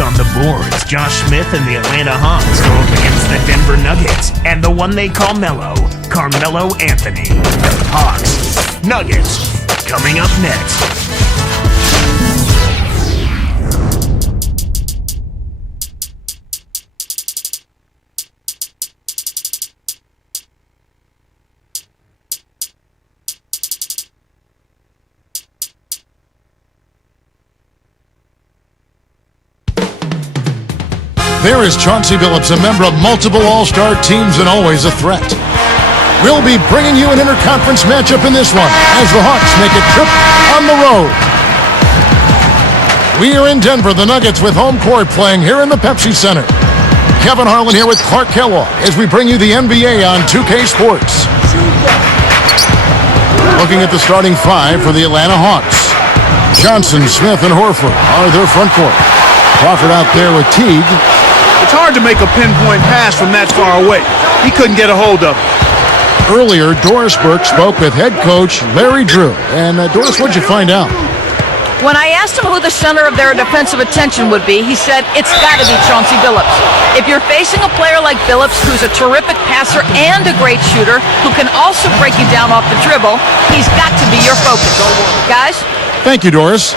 on the boards, Josh Smith and the Atlanta Hawks go up against the Denver Nuggets and the one they call Mello, Carmelo Anthony. Hawks, Nuggets, coming up next. There is Chauncey Billups, a member of multiple All-Star teams and always a threat. We'll be bringing you an interconference matchup in this one as the Hawks make a trip on the road. We are in Denver, the Nuggets with home court playing here in the Pepsi Center. Kevin Harlan here with Clark Kellogg as we bring you the NBA on 2K Sports. Looking at the starting five for the Atlanta Hawks. Johnson, Smith, and Horford are their front court. Crawford out there with Teague. It's hard to make a pinpoint pass from that far away. He couldn't get a hold of it. Earlier, Doris Burke spoke with head coach Larry Drew. And Doris, what'd you find out? When I asked him who the center of their defensive attention would be, he said, it's got to be Chauncey Billups. If you're facing a player like Billups, who's a terrific passer and a great shooter, who can also break you down off the dribble, he's got to be your focus. Guys? Thank you, Doris.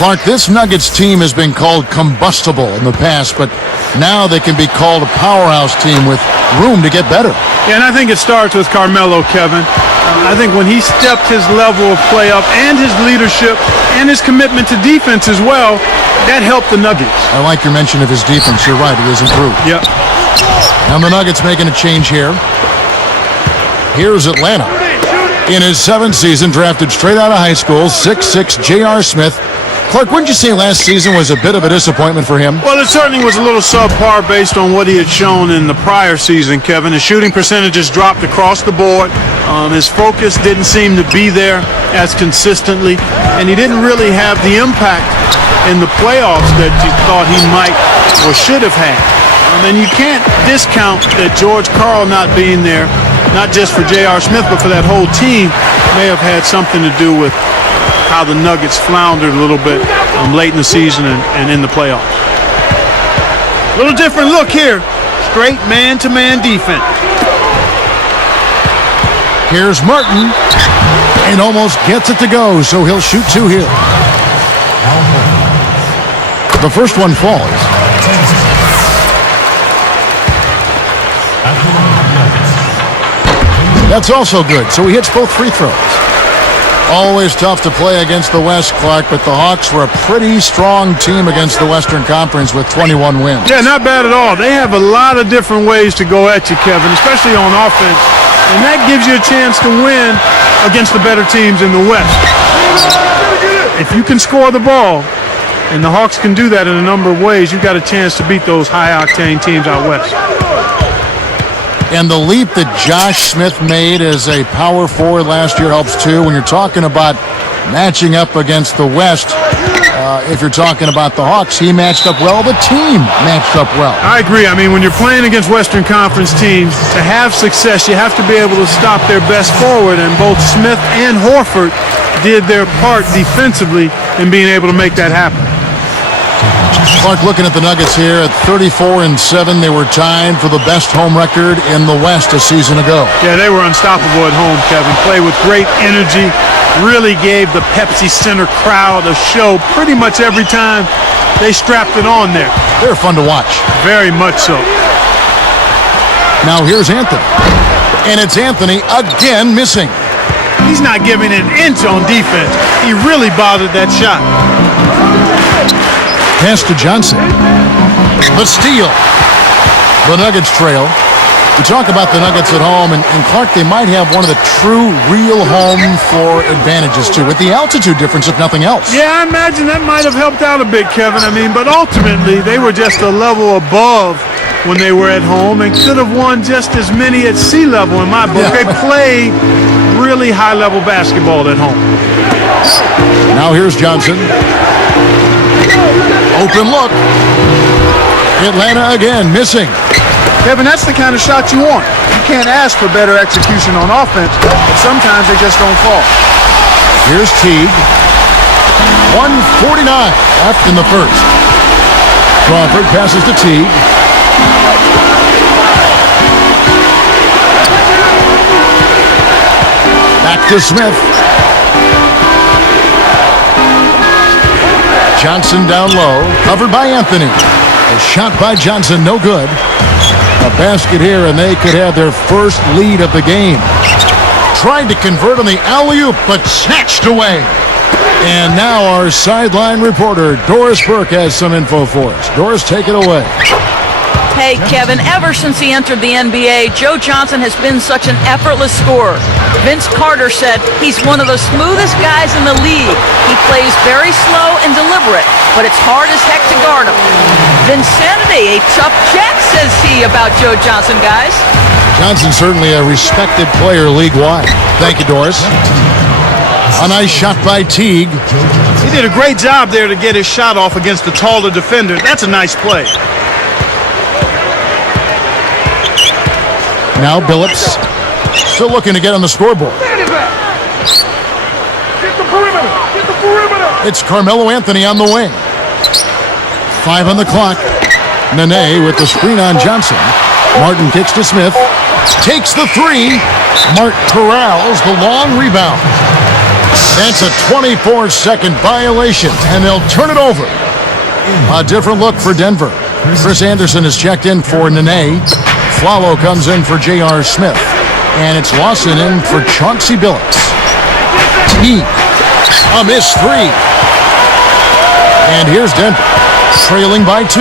Clark, this Nuggets team has been called combustible in the past, but now they can be called a powerhouse team with room to get better. Yeah, and I think it starts with Carmelo, Kevin. I think when he stepped his level of play up and his leadership and his commitment to defense as well, that helped the Nuggets. I like your mention of his defense. You're right, it has improved. Yep. Now the Nuggets making a change here. Here's Atlanta. In his 7th season, drafted straight out of high school, 6'6" J.R. Smith. Clark, wouldn't you say last season was a bit of a disappointment for him? Well, it certainly was a little subpar based on what he had shown in the prior season, Kevin. His shooting percentages dropped across the board. His focus didn't seem to be there as consistently, and he didn't really have the impact in the playoffs that you thought he might or should have had. And you can't discount that George Karl not being there, not just for J.R. Smith, but for that whole team, may have had something to do with how the Nuggets floundered a little bit late in the season and in the playoffs. A little different look here. Straight man-to-man defense. Here's Martin, and almost gets it to go, so he'll shoot two here. The first one falls. That's also good, so he hits both free throws. Always tough to play against the West, Clark, but the Hawks were a pretty strong team against the Western Conference with 21 wins. Yeah, not bad at all. They have a lot of different ways to go at you, Kevin, especially on offense, and that gives you a chance to win against the better teams in the West. If you can score the ball, and the Hawks can do that in a number of ways, you've got a chance to beat those high-octane teams out West. And the leap that Josh Smith made as a power forward last year helps too. When you're talking about matching up against the West, if you're talking about the Hawks, he matched up well. The team matched up well. I agree. I mean, when you're playing against Western Conference teams, to have success, you have to be able to stop their best forward. And both Smith and Horford did their part defensively in being able to make that happen. Clark, looking at the Nuggets here at 34-7, they were tied for the best home record in the West a season ago. Yeah, they were unstoppable at home, Kevin. Played with great energy, really gave the Pepsi Center crowd a show pretty much every time they strapped it on there. They're fun to watch. Very much so. Now here's Anthony. And it's Anthony again missing. He's not giving an inch on defense. He really bothered that shot. Pass to Johnson. The steal. The Nuggets trail. We talk about the Nuggets at home, and Clark, they might have one of the true, real home floor advantages, too, with the altitude difference, if nothing else. Yeah, I imagine that might have helped out a bit, Kevin. I mean, but ultimately, they were just a level above when they were at home and could have won just as many at sea level in my book. Yeah. They played really high-level basketball at home. Now here's Johnson. Open look. Atlanta again missing. Kevin, that's the kind of shot you want. You can't ask for better execution on offense, but sometimes they just don't fall. Here's Teague. 1:49 left in the first. Crawford passes to Teague. Back to Smith. Johnson down low, covered by Anthony. A shot by Johnson, no good. A basket here, and they could have their first lead of the game. Tried to convert on the alley-oop, but snatched away. And now our sideline reporter, Doris Burke, has some info for us. Doris, take it away. Hey, Kevin, ever since he entered the NBA, Joe Johnson has been such an effortless scorer. Vince Carter said he's one of the smoothest guys in the league. He plays very slow and deliberate, but it's hard as heck to guard him. Vincenity, a tough jack, says he about Joe Johnson, guys. Johnson's certainly a respected player league-wide. Thank you, Doris. A nice shot by Teague. He did a great job there to get his shot off against the taller defender. That's a nice play. Now Billups, still looking to get on the scoreboard. It's Carmelo Anthony on the wing. 5 on the clock. Nene with the screen on Johnson. Martin kicks to Smith. Takes the three. Mark corrals the long rebound. That's a 24-second violation, and they'll turn it over. A different look for Denver. Chris Anderson is checked in for Nene. Flalo comes in for J.R. Smith. And it's Lawson in for Chauncey Billups. Teague. A missed three. And here's Denver, trailing by 2.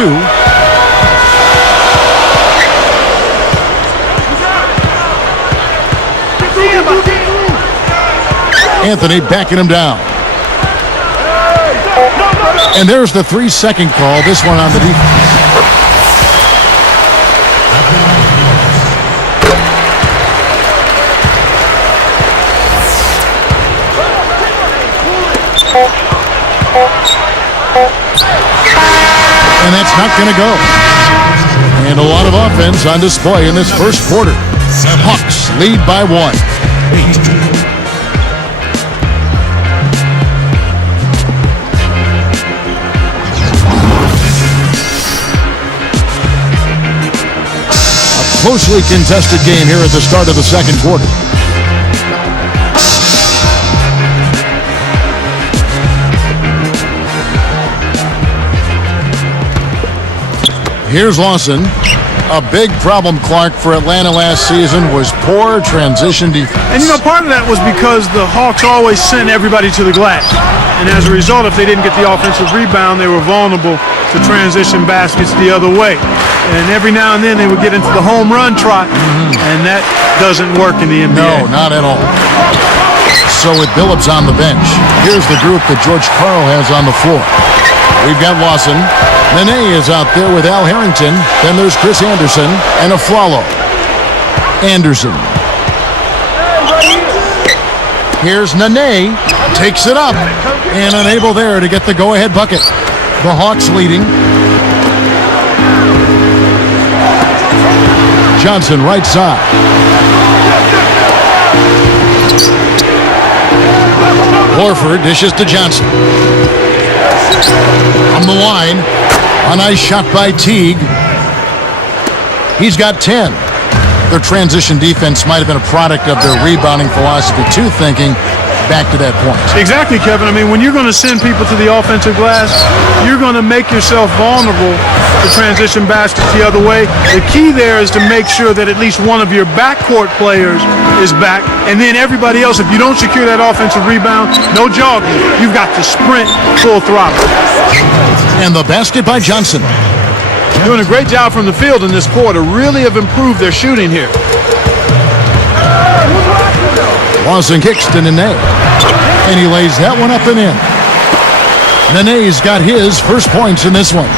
Anthony backing him down. And there's the 3-second call. This one on the defense. And that's not going to go. And a lot of offense on display in this first quarter. Hawks lead by 1. Closely contested game here at the start of the second quarter. Here's Lawson. A big problem, Clark, for Atlanta last season was poor transition defense. And, part of that was because the Hawks always sent everybody to the glass. And as a result, if they didn't get the offensive rebound, they were vulnerable to transition baskets the other way. And every now and then they would get into the home run trot, and that doesn't work in the NBA. No, not at all. So with Billups on the bench, here's the group that George Karl has on the floor. We've got Lawson. Nene is out there with Al Harrington. Then there's Chris Anderson and Aflalo. Anderson. Here's Nene. Takes it up. And unable there to get the go-ahead bucket. The Hawks leading. Johnson right side. Horford dishes to Johnson. On the line, a nice shot by Teague. He's got 10. Their transition defense might have been a product of their rebounding philosophy too, thinking back to that point. Exactly, Kevin. I mean, when you're going to send people to the offensive glass, you're going to make yourself vulnerable to transition baskets the other way. The key there is to make sure that at least one of your backcourt players is back, and then everybody else, if you don't secure that offensive rebound, no jogging. You've got to sprint full throttle. And the basket by Johnson. Doing a great job from the field in this quarter. Really have improved their shooting here. Lawson kicks to Nene. And he lays that one up and in. Nene's got his first points in this one.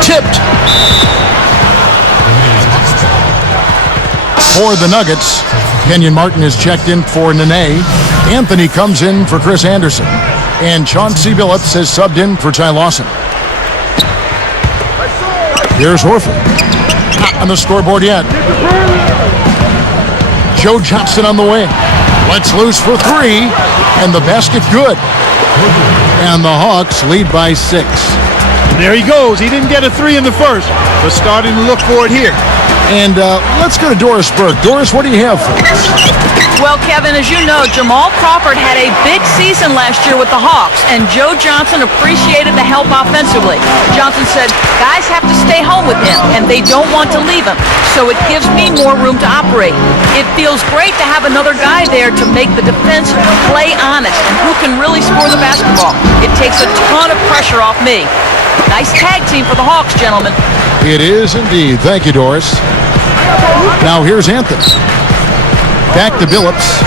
Tipped. For the Nuggets, Kenyon Martin is checked in for Nene. Anthony comes in for Chris Anderson. And Chauncey Billups has subbed in for Ty Lawson. Here's Horford. Not on the scoreboard yet. Joe Johnson on the wing. Let's loose for three, and the basket good. And the Hawks lead by 6. There he goes. He didn't get a three in the first, but starting to look for it here. And let's go to Doris Burke. Doris, what do you have for us? Well, Kevin, as you know, Jamal Crawford had a big season last year with the Hawks, and Joe Johnson appreciated the help offensively. Johnson said, guys have to stay home with him, and they don't want to leave him, so it gives me more room to operate. It feels great to have another guy there to make the defense play honest, and who can really score the basketball. It takes a ton of pressure off me. Nice tag team for the Hawks, gentlemen. It is indeed. Thank you, Doris. Now here's Anthony. Back to Billups.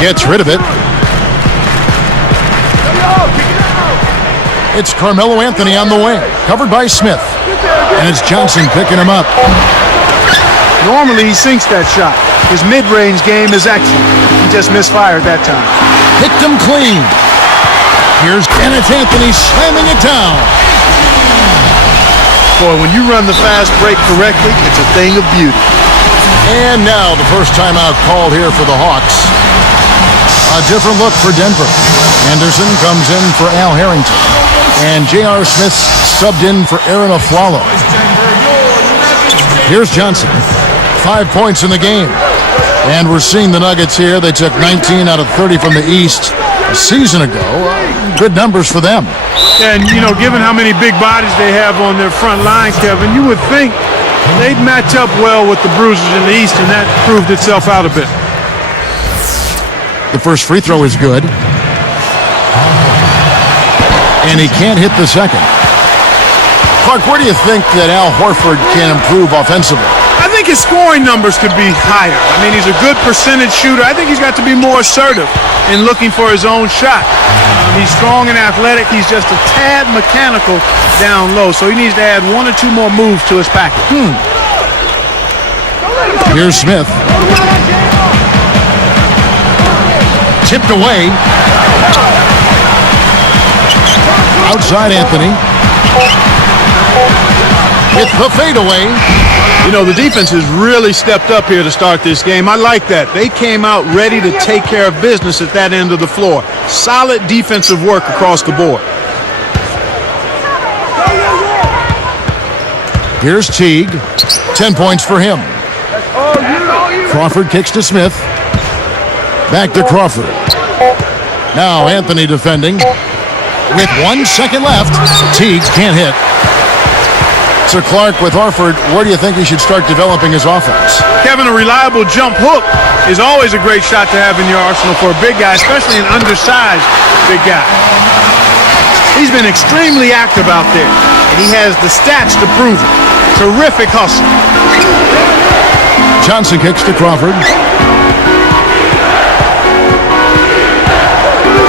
Gets rid of it. It's Carmelo Anthony on the wing. Covered by Smith. And it's Johnson picking him up. Normally he sinks that shot. His mid-range game is excellent. He just misfired that time. Picked him clean. Here's Kenneth Anthony slamming it down. Boy, when you run the fast break correctly, it's a thing of beauty. And now the first timeout called here for the Hawks. A different look for Denver. Anderson comes in for Al Harrington. And J.R. Smith subbed in for Aaron Aflalo. Here's Johnson. 5 points in the game. And we're seeing the Nuggets here. They took 19 out of 30 from the East a season ago. Good numbers for them. And, you know, given how many big bodies they have on their front line, Kevin, you would think they'd match up well with the Bruisers in the East, and that proved itself out a bit. The first free throw is good. And he can't hit the second. Clark, where do you think that Al Horford can improve offensively? I think his scoring numbers could be higher. I mean, he's a good percentage shooter. I think he's got to be more assertive in looking for his own shot. He's strong and athletic. He's just a tad mechanical down low, so he needs to add 1 or 2 more moves to his package. Here's Smith. Tipped away. Outside Anthony. It's the fadeaway. You know, the defense has really stepped up here to start this game. I like that. They came out ready to take care of business at that end of the floor. Solid defensive work across the board. Here's Teague. 10 points for him. Crawford kicks to Smith. Back to Crawford. Now Anthony defending. With 1 second left, Teague can't hit. So Clark, with Horford, where do you think he should start developing his offense? Kevin, a reliable jump hook is always a great shot to have in your arsenal for a big guy, especially an undersized big guy. He's been extremely active out there, and he has the stats to prove it. Terrific hustle. Johnson kicks to Crawford.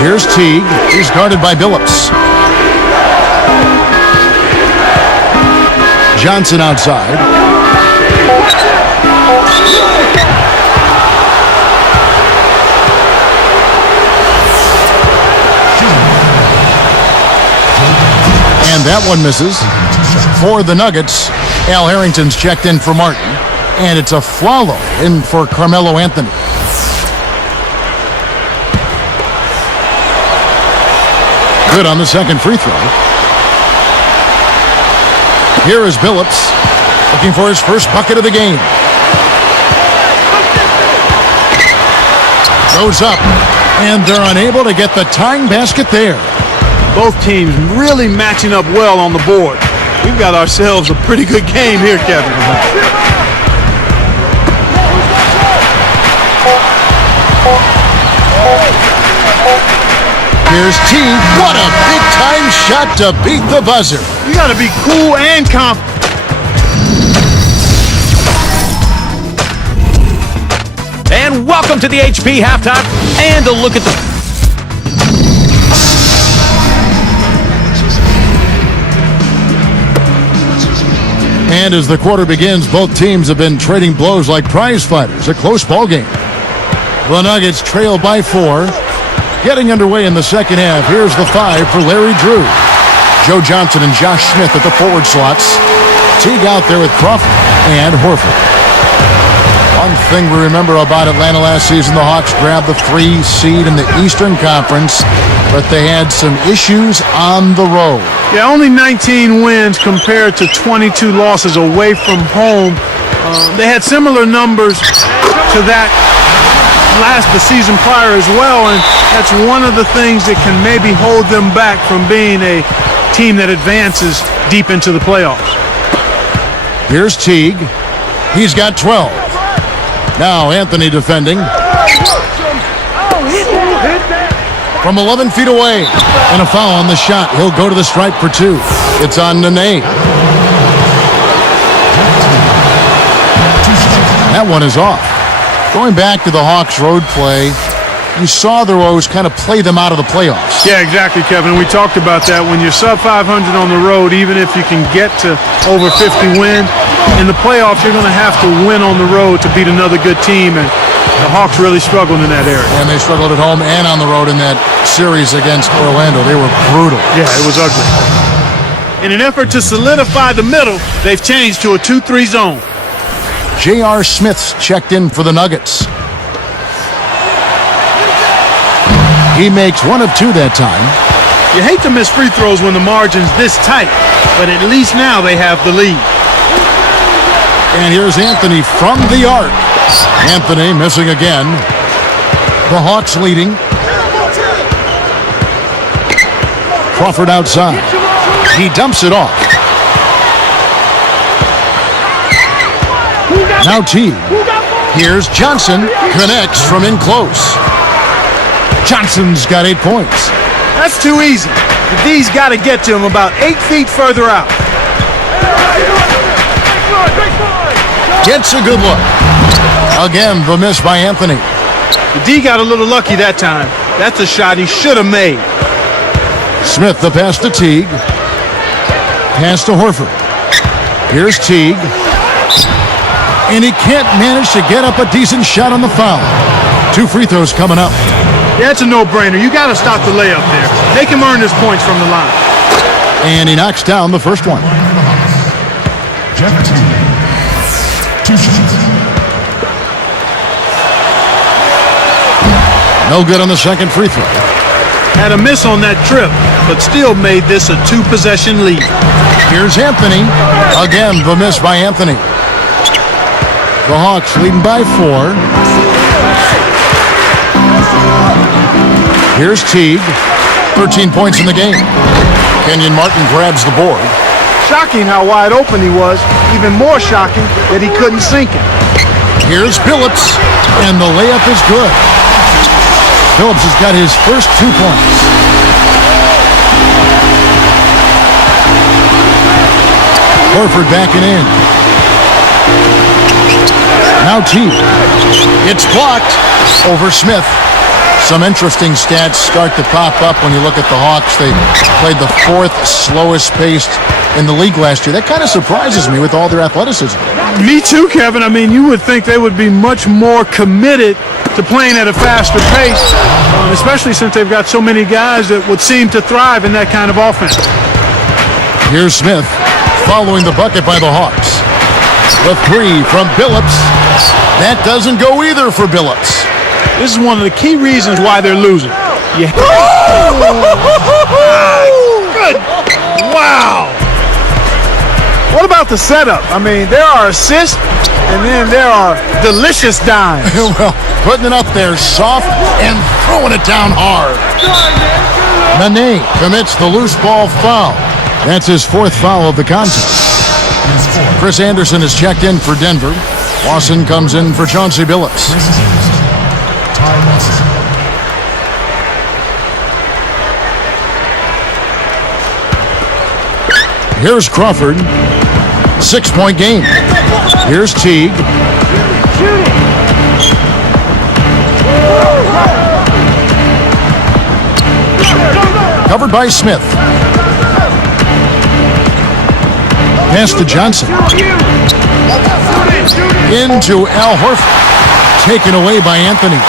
Here's Teague. He's guarded by Billups. Johnson outside. And that one misses. For the Nuggets, Al Harrington's checked in for Martin. And it's a Aflalo in for Carmelo Anthony. Good on the second free throw. Here is Billups, looking for his first bucket of the game. Goes up, and they're unable to get the tying basket there. Both teams really matching up well on the board. We've got ourselves a pretty good game here, Kevin. Here's Teague. What a big-time shot to beat the buzzer. You got to be cool and confident. And welcome to the HP halftime. And a look at the... And as the quarter begins, both teams have been trading blows like prize fighters. A close ball game. The Nuggets trail by 4. Getting underway in the second half. Here's the 5 for Larry Drew. Joe Johnson and Josh Smith at the forward slots. Teague out there with Crawford and Horford. One thing we remember about Atlanta last season, the Hawks grabbed the 3 seed in the Eastern Conference, but they had some issues on the road. Yeah, only 19 wins compared to 22 losses away from home. They had similar numbers to that the season prior as well, and that's one of the things that can maybe hold them back from being a team that advances deep into the playoffs. Here's Teague. He's got 12. Now Anthony defending. From 11 feet away. And a foul on the shot. He'll go to the stripe for 2. It's on Nene. That one is off. Going back to the Hawks road play, you saw the Rose kind of play them out of the playoffs. Yeah, exactly, Kevin. We talked about that. When you're sub 500 on the road, even if you can get to over 50 wins, in the playoffs, you're going to have to win on the road to beat another good team, and the Hawks really struggled in that area. And they struggled at home and on the road in that series against Orlando. They were brutal. Yeah, it was ugly. In an effort to solidify the middle, they've changed to a 2-3 zone. J.R. Smith's checked in for the Nuggets. He makes 1 of 2 that time. You hate to miss free throws when the margin's this tight, but at least now they have the lead. And here's Anthony from the arc. Anthony missing again. The Hawks leading. Crawford outside. He dumps it off. Now Teague. Here's Johnson. Connects from in close. Johnson's got 8 points. That's too easy. The D's got to get to him about 8 feet further out. Gets a good look. Again, the miss by Anthony. The D got a little lucky that time. That's a shot he should have made. Smith, the pass to Teague. Pass to Horford. Here's Teague. And he can't manage to get up a decent shot on the foul. 2 free throws coming up. Yeah, it's a no-brainer. You got to stop the layup there. Make him earn his points from the line. And he knocks down the first one. No good on the second free throw. Had a miss on that trip, but still made this a 2-possession lead. Here's Anthony. Again, the miss by Anthony. The Hawks leading by 4. Here's Teague. 13 points in the game. Kenyon Martin grabs the board. Shocking how wide open he was. Even more shocking that he couldn't sink it. Here's Phillips, and the layup is good. Phillips has got his first 2 points. Horford backing in. Now Teague. It's blocked over Smith. Some interesting stats start to pop up when you look at the Hawks. They played the 4th slowest paced in the league last year. That kind of surprises me with all their athleticism. Me too, Kevin. I mean, you would think they would be much more committed to playing at a faster pace, especially since they've got so many guys that would seem to thrive in that kind of offense. Here's Smith following the bucket by the Hawks. The 3 from Billups. That doesn't go either for Billups. This is one of the key reasons why they're losing. Yeah. Good. Wow. What about the setup? I mean, there are assists, and then there are delicious dimes. Well, putting it up there soft and throwing it down hard. Nene commits the loose ball foul. That's his 4th foul of the contest. Chris Anderson is checked in for Denver. Lawson comes in for Chauncey Billups. Here's Crawford. 6-point game. Here's Teague. Covered by Smith. Pass to Johnson. Into Al Horford. Taken away by Anthony.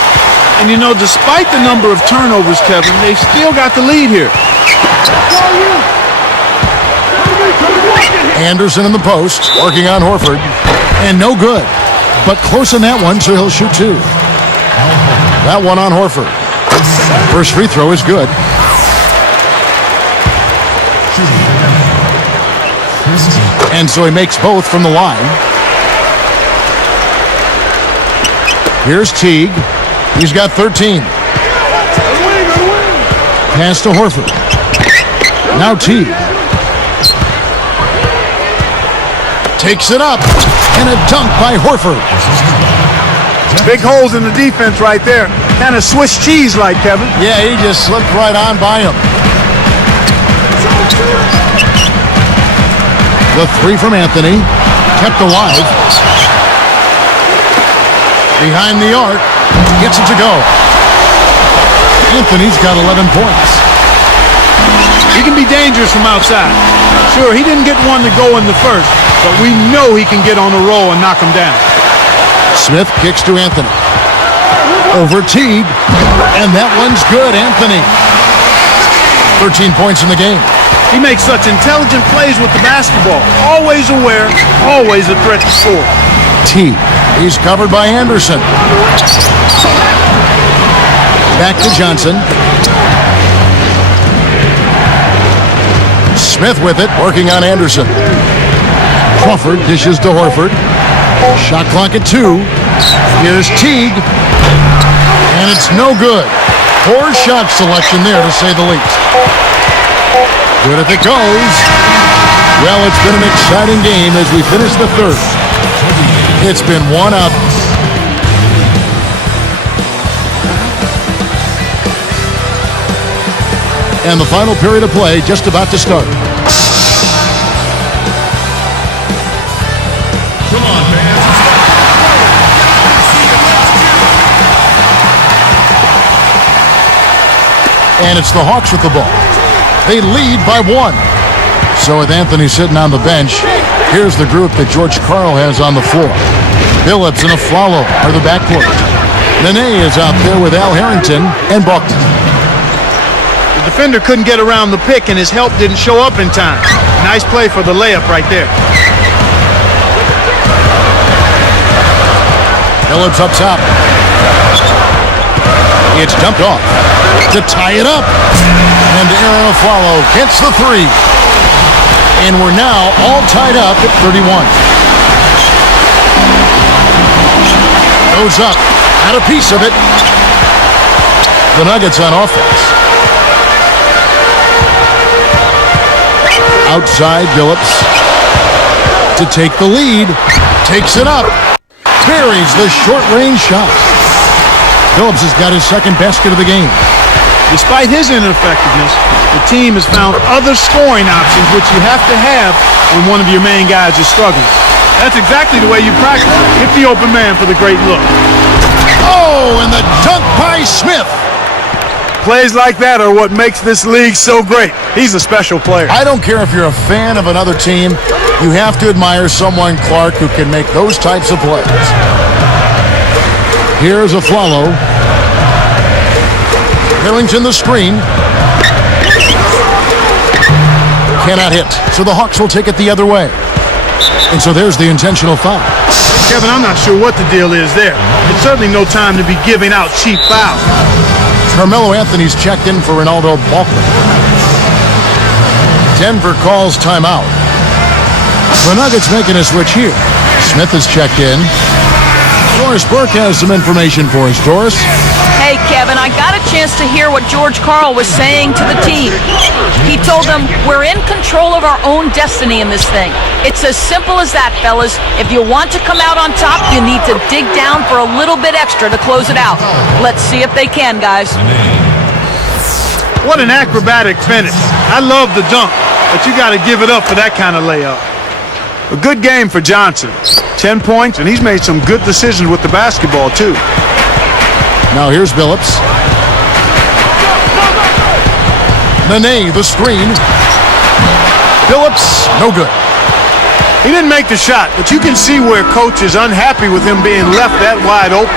And you know, despite the number of turnovers, Kevin, they still got the lead here. Anderson in the post, working on Horford. And no good. but close on that one, so he'll shoot 2. That one on Horford. First free throw is good. And so he makes both from the line. Here's Teague. He's got 13. Pass to Horford. Now Teague. Takes it up. And a dunk by Horford. Big holes in the defense right there. Kind of Swiss cheese-like, Kevin. Yeah, he just slipped right on by him. The 3 from Anthony. Kept alive. Behind the arc. Gets it to go. Anthony's got 11 points. He can be dangerous from outside. Sure, he didn't get one to go in the first, but we know he can get on a roll and knock him down. Smith kicks to Anthony. Over Teague. And that one's good, Anthony. 13 points in the game. He makes such intelligent plays with the basketball. Always aware, always a threat to score. Teague. He's covered by Anderson. Back to Johnson. Smith with it, working on Anderson. Crawford dishes to Horford. Shot clock at 2. Here's Teague. And it's no good. Poor shot selection there, to say the least. Good if it goes. Well, it's been an exciting game as we finish the third. It's been 1-up. And the final period of play just about to start. Come on, fans. And it's the Hawks with the ball. They lead by 1. So with Anthony sitting on the bench, here's the group that George Karl has on the floor. Billups and Aflalo are the backcourt. Nene is out there with Al Harrington and Buckton. The defender couldn't get around the pick, and his help didn't show up in time. Nice play for the layup right there. Billups up top. It's dumped off to tie it up. And Aaron Aflalo gets the 3. And we're now all tied up at 31. Goes up. Got a piece of it. The Nuggets on offense. Outside, Billups to take the lead. Takes it up. Buries the short-range shot. Billups has got his second basket of the game. Despite his ineffectiveness, the team has found other scoring options, which you have to have when one of your main guys is struggling. That's exactly the way you practice. Hit the open man for the great look. Oh, and the dunk by Smith. Plays like that are what makes this league so great. He's a special player. I don't care if you're a fan of another team. You have to admire someone, Clark, who can make those types of plays. Here's Aflalo. Harrington the screen. Cannot hit. So the Hawks will take it the other way. And so there's the intentional foul. Kevin, I'm not sure what the deal is there. It's certainly no time to be giving out cheap fouls. Carmelo Anthony's checked in for Ronaldo Balkman. Denver calls timeout. The Nuggets making a switch here. Smith is checked in. Doris Burke has some information for us. Doris? Hey, Kevin, I got a chance to hear what George Karl was saying to the team. He told them, we're in control of our own destiny in this thing. It's as simple as that, fellas. If you want to come out on top, you need to dig down for a little bit extra to close it out. Let's see if they can, guys. What an acrobatic finish. I love the dunk, but you got to give it up for that kind of layup. A good game for Johnson. 10 points, and he's made some good decisions with the basketball, too. Now here's Billups. Nene, the screen. Billups, no good. He didn't make the shot, but you can see where coach is unhappy with him being left that wide open.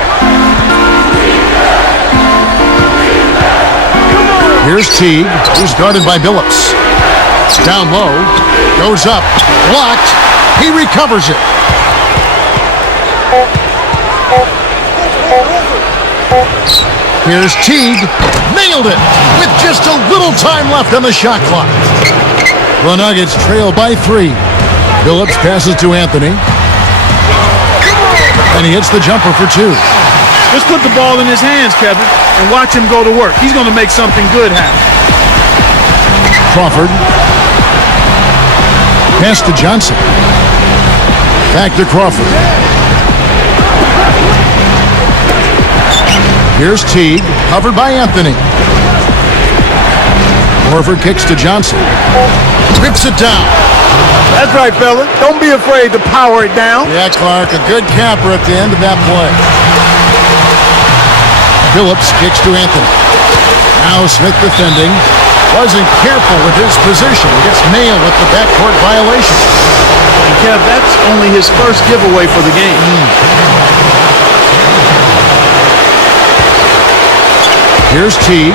Here's Teague, who's guarded by Billups. Down low, goes up, blocked. He recovers it. Here's Teague. Nailed it with just a little time left on the shot clock. The Nuggets trail by 3. Billups passes to Anthony. And he hits the jumper for 2. Just put the ball in his hands, Kevin, and watch him go to work. He's going to make something good happen. Crawford. Pass to Johnson. Back to Crawford. Here's Teague, covered by Anthony. Horford kicks to Johnson. Rips it down. That's right, fella. Don't be afraid to power it down. Yeah, Clark, a good capper at the end of that play. Billups kicks to Anthony. Now Smith defending. Wasn't careful with his position. He gets nailed with the backcourt violation. And Kev, that's only his first giveaway for the game. Here's Teague.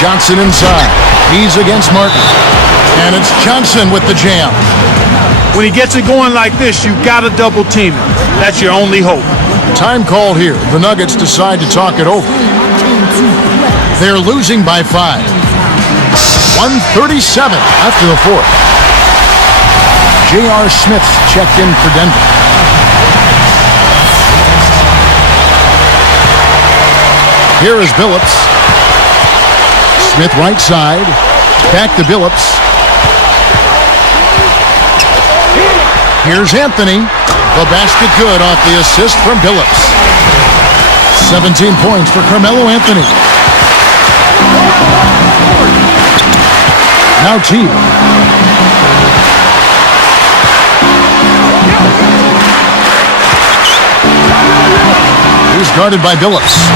Johnson inside. He's against Martin. And it's Johnson with the jam. When he gets it going like this, you've got to double team him. That's your only hope. Time called here. The Nuggets decide to talk it over. They're losing by 5. 1:37 after the 4th. J.R. Smith's checked in for Denver. Here is Billups. Smith right side. Back to Billups. Here's Anthony. The basket good off the assist from Billups. 17 points for Carmelo Anthony. Now Teague. He's guarded by Billups.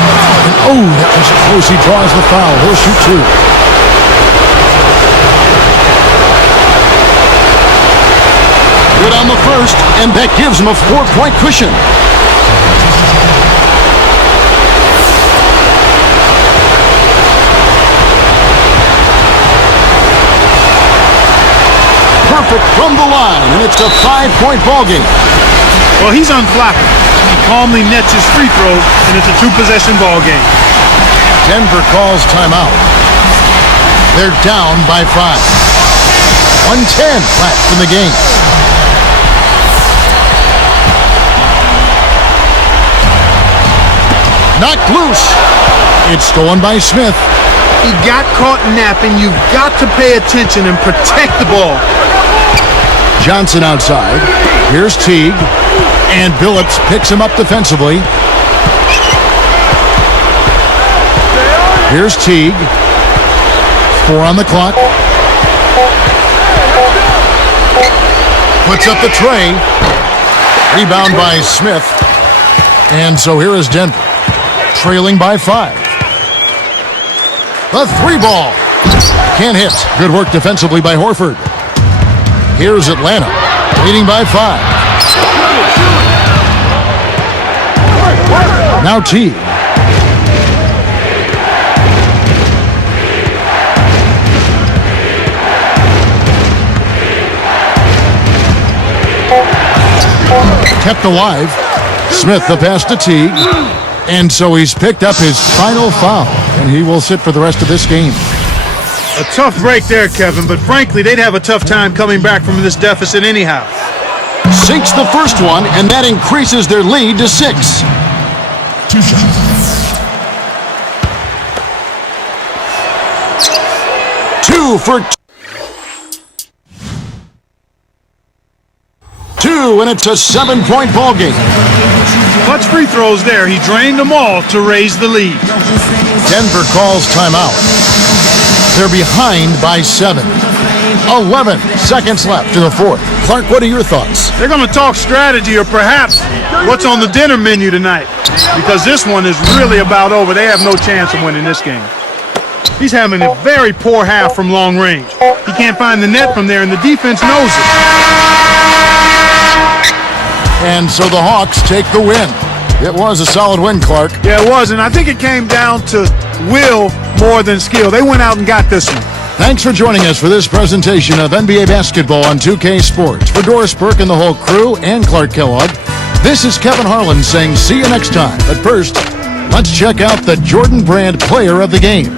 And oh, that was close. He draws the foul. He'll shoot 2. Good on the first, and that gives him a 4-point cushion. Perfect from the line, and it's a 5-point ball game. Well, he's unflappable. He calmly nets his free throw, and it's a 2-possession ball game. Denver calls timeout. They're down by 5. 1:10 left in the game. Knocked loose. It's stolen by Smith. He got caught napping. You've got to pay attention and protect the ball. Johnson outside. Here's Teague. And Billups picks him up defensively. Here's Teague. 4 on the clock. Puts up the tray. Rebound by Smith. And so here is Denver, trailing by 5. The 3-ball. Can't hit. Good work defensively by Horford. Here's Atlanta, leading by 5. Now Teague. Kept alive. Smith the pass to Teague. And so he's picked up his final foul, and he will sit for the rest of this game. A tough break there, Kevin, but frankly, they'd have a tough time coming back from this deficit anyhow. Sinks the first one, and that increases their lead to 6. 2 shots. 2 for 2, and it's a 7-point ball game. Clutch free throws there. He drained them all to raise the lead. Denver calls timeout. They're behind by 7. 11 seconds left in the 4th. Clark, what are your thoughts? They're going to talk strategy or perhaps what's on the dinner menu tonight, because this one is really about over. They have no chance of winning this game. He's having a very poor half from long range. He can't find the net from there, and the defense knows it. And so the Hawks take the win. It was a solid win, Clark. Yeah, it was, and I think it came down to will more than skill. They went out and got this one. Thanks for joining us for this presentation of NBA basketball on 2K Sports. For Doris Burke and the whole crew and Clark Kellogg, this is Kevin Harlan saying see you next time. But first, let's check out the Jordan Brand Player of the Game.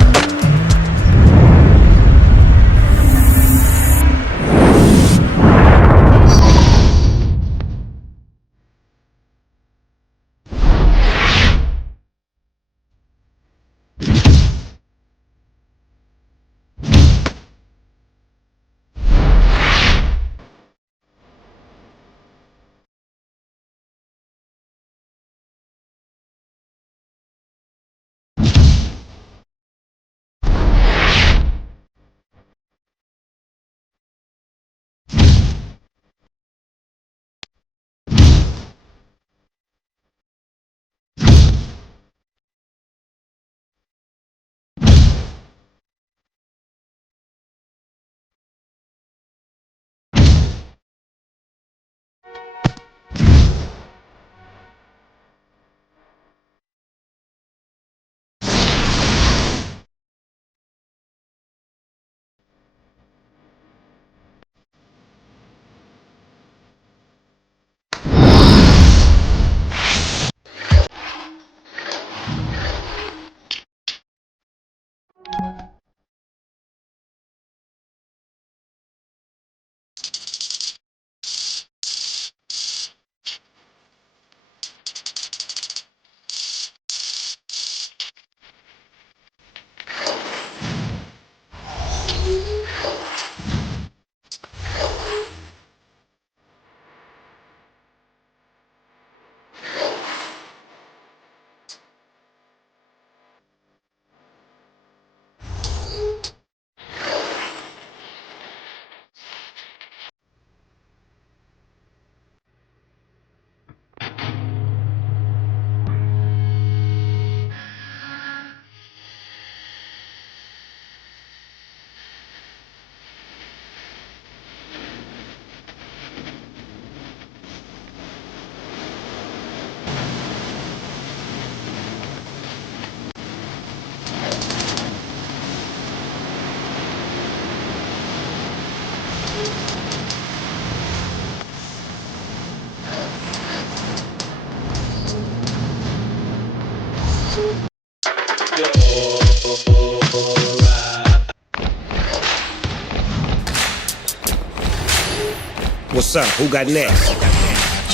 What's up? Who got next?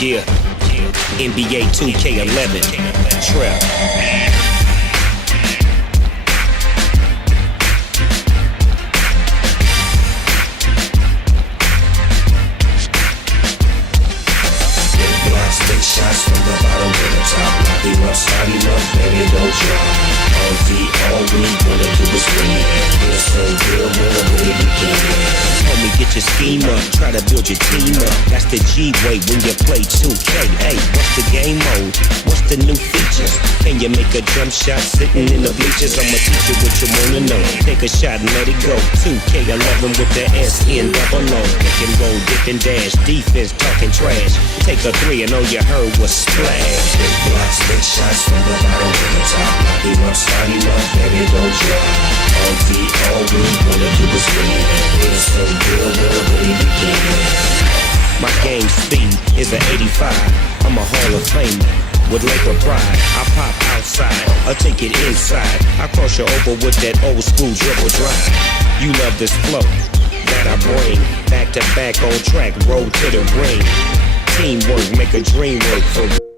Yeah. NBA 2K11. Trap. Take shots from the bottom to the top. Lock him up, start him up, baby, don't drop. All we wanna do is win. Feel so good when I'm with you. Homie, get your scheme up, try to build your team up. That's the G-way when you play 2K. Hey, what's the game mode? What's the new features? Can you make a jump shot sitting in the bleachers? I'ma teach you what you wanna know. Take a shot and let it go. 2K11 with the S-N-double-O. Pick and roll, dip and dash. Defense talking trash. Take a three and all you heard was splash. Big blocks, big shots from the bottom to the top. Lock him up, start him up, baby, don't drop. All we wanna do is win. Feel so good when I'm ready to begin. My game speed is an 85. I'm a Hall of Famer with Laker pride. I pop outside, I'll take it inside. I cross you over with that old school dribble drive. You love this flow that I bring. Back to back on track, road to the ring. Teamwork make a dream work for